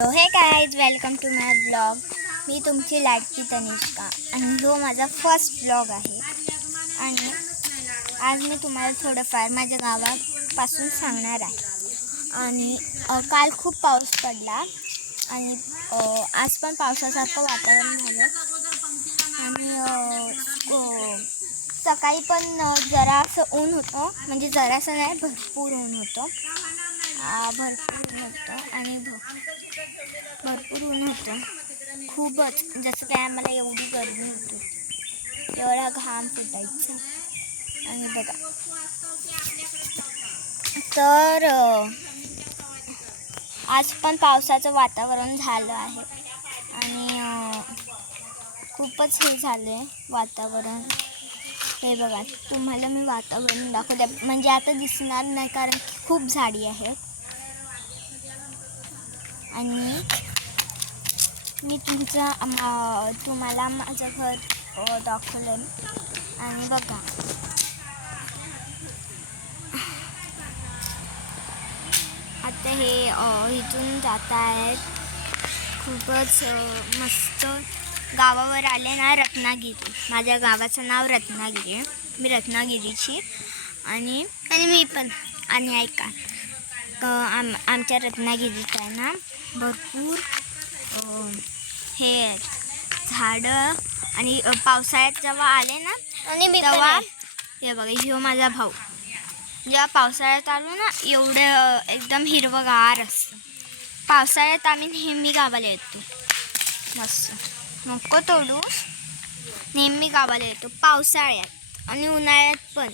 हे guys, welcome to my blog. मी तुमची लाडकी तनिष्का आणि जो माझा फर्स्ट ब्लॉग आहे. आणि आज मी तुम्हाला थोडंफार माझ्या गावापासून सांगणार आहे. आणि काल खूप पाऊस पडला आणि आज पण पावसासारखं वातावरण झालं. आणि सकाळी पण जरासं ऊन होतं, म्हणजे जरासं नाही, भरपूर ऊन होतं. भरपूर ऊन होतं, खूपच. जसं काय आम्हाला एवढी गरमी होती, एवढा घाम फुटायचा. आणि बघा, तर आज पण पावसाचं वातावरण झालं आहे आणि खूपच हे झालं आहे वातावरण. हे बघा, तुम्हाला मी वातावरण दाखवते, म्हणजे आता दिसणार नाही कारण खूप झाडी आहेत. आणि मी तुम्हाला माझं घर दाखवलं. आणि बघा, आता हे इथून जात आहेत. खूपच मस्त. गावावर आले ना, रत्नागिरी. माझ्या गावाचं नाव रत्नागिरी. मी रत्नागिरीची आणि मी पण. आणि ऐका, आमच्या रत्नागिरीत आहे ना भरपूर हे झाडं. आणि पावसाळ्यात जेव्हा आले ना, तेव्हा हे बघा, ह्यो माझा भाऊ. जेव्हा पावसाळ्यात आलो ना, एवढं एकदम हिरवंगार असतं. पावसाळ्यात आम्ही नेहमी गावाला येतो. मस्त, नको तोडू. नेहमी गावाला येतो पावसाळ्यात. आणि उन्हाळ्यात पण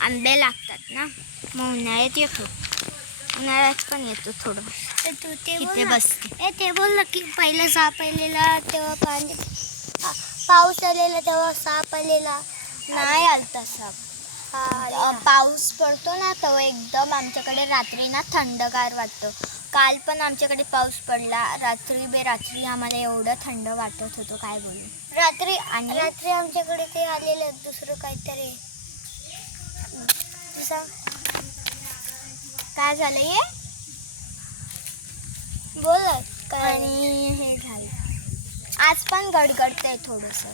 आंबे लागतात ना, मग उन्हाळ्यात येतो. उन्हाळ्यात पण येतो थोडं. तू ते बसते. ते बोल की पहिलं साप आलेला तेव्हा पाणी, पाऊस आलेला तेव्हा साप आलेला. नाही आलता साप. पाऊस पडतो ना तेव्हा एकदम आमच्याकडे रात्री ना थंडगार वाटतं. काल पण आमच्याकडे पाऊस पडला. रात्री आम्हाला एवढं थंड वाटत होतं, काय बोलू. रात्री आमच्याकडे ते आलेलं दुसरं काहीतरी. काय झालं हे बोल. आणि हे झालं. आज पण गडगडतंय थोडंसं.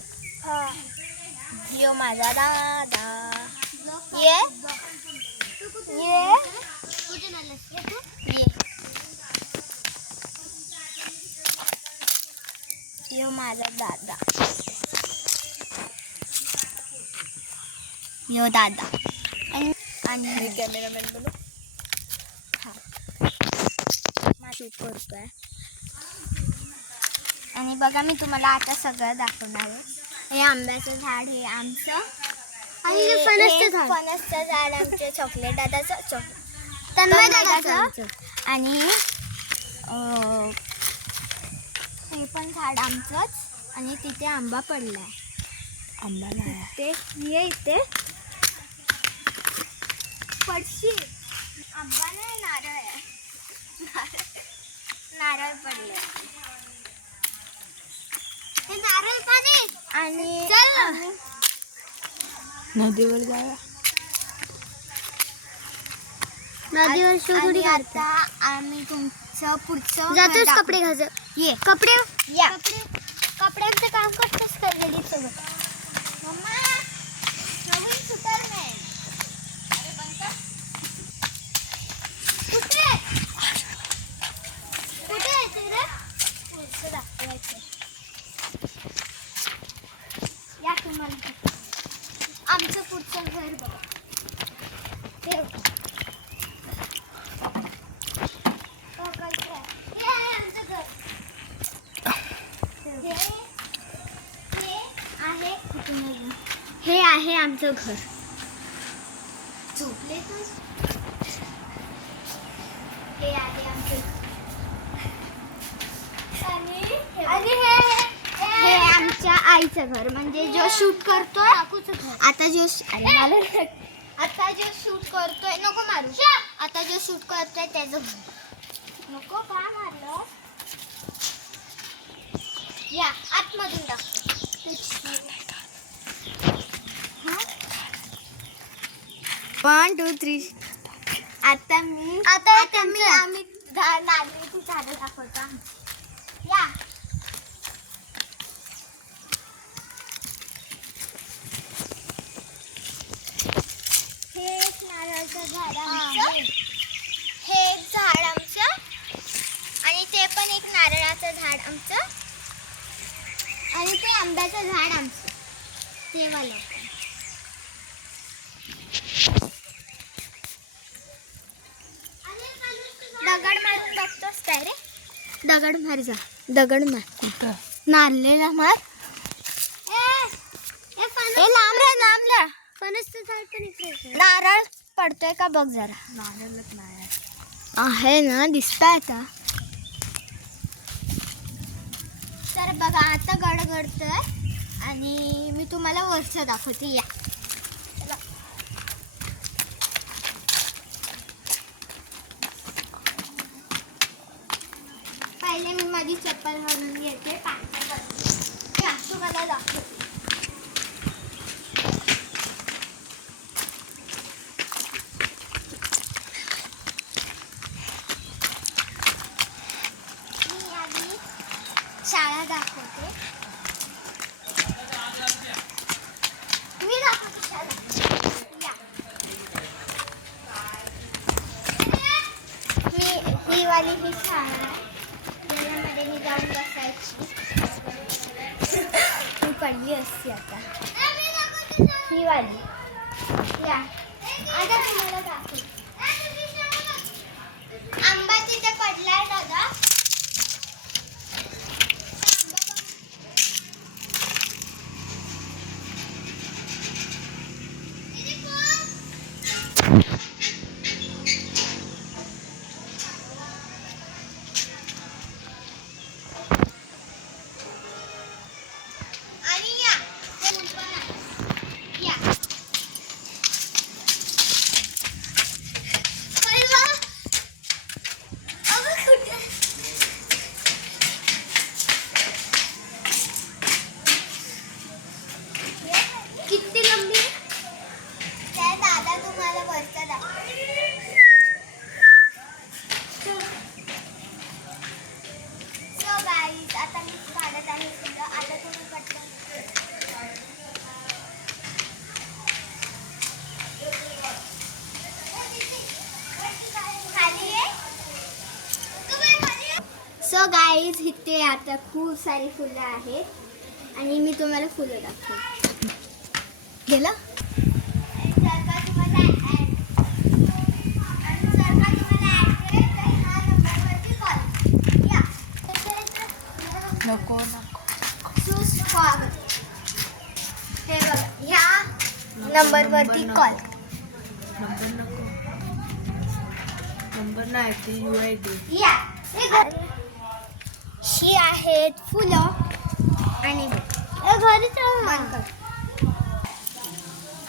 यो माझा दादा. ये यो माझा दादा. यो दादा. आणि कॅमेरामॅन बोलू. शूट करतोय. आणि बघा, मी तुम्हाला आता सगळं दाखवणार आहे. हे आंब्याचं झाड, हे आमचं. आणि फणसचं झाड आमचं, चॉकलेट दादाचं, तन्मय दादाचं. आणि हे पण झाड आमचंच. आणि तिथे आंबा पडलाय. आंबा नाही इथे पडशी. आंबा नाही, नारळ आहे. नारळ पडले. हे नारळ पाणी. आणि नदीवर जाऊया. नदीवर शोधून आता आम्ही तुमचं पुढचं जातोच. कपडे घाल. ये कपडे. या कपड्यांचं काम करतोस का घरी सगळं. मम्मा, नवीन सुपरमॅन. कुठे यायचं रे? पुढचं दाखवायचं. या तुम्हाला आमचं पुढचं घर बघा. हे हे आहे आमचं घर. झोपले तर. हे आहे आमचं घर. आणि हे आमच्या आईचं घर, म्हणजे जो शूट करतोय आता, जो शूट करतोय. नको मारू. आता जो शूट करतोय त्याचं घर. नको का मारलं. या आतमधून टाकतो. 1 2 3. आता आम्ही नारळाची झाडं दाखवतो. आंब्याचं झाड आमचं आणि ते आंब्याचं झाड आमचं ते वाला. दगड मार बघतोस काय रे? दगड मार जा. दगड मार. नारळेला मार. ए लांब रे लांब. फणसचं झाड पण इकडे नारळ पडतोय का बघ जरा. नारळच नाही आहे ना, दिसताय का? तर बघा आता गडगडतंय आणि मी तुम्हाला वरचं दाखवते. या पहिले मी माझी चप्पल घालून घेते. तुम्हाला दाखवते. मी आधी शाळा दाखवते. मी दाखवते शाळा. या. ही वाली ही शाळा आहे. यामध्ये मी जाऊन बसायची. मी पडली असती आता. ही वाली. या आता तुम्हाला दाखवते. आंबा तिथे पडलाय दादा. आणि या फूल पण आहे. या किती लंबी त्या दादा तुम्हाला वरचा दाखवते. सो गाईज आता मी काढत आहे फुलं. आता तुम्ही पटकन खाली आहे. सो गाईज इथे आता खूप सारी फुलं आहेत आणि मी तुम्हाला फुलं दाखवते. गेला. जर का तुम्हाला ॲड केले तर ह्या नंबरवरती कॉल. या नको चूज फॉर. हे बघा ह्या नंबरवरती कॉल. नंबर नको. नंबर नाही ते UID. या ही आहेत फुलं आणि बंद कर.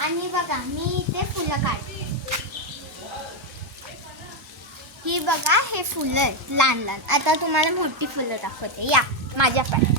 आणि बघा मी इथे फुलं काढते. ही बघा हे फुलं आहेत लहान लहान. आता तुम्हाला मोठी फुलं दाखवते. या माझ्याकडे.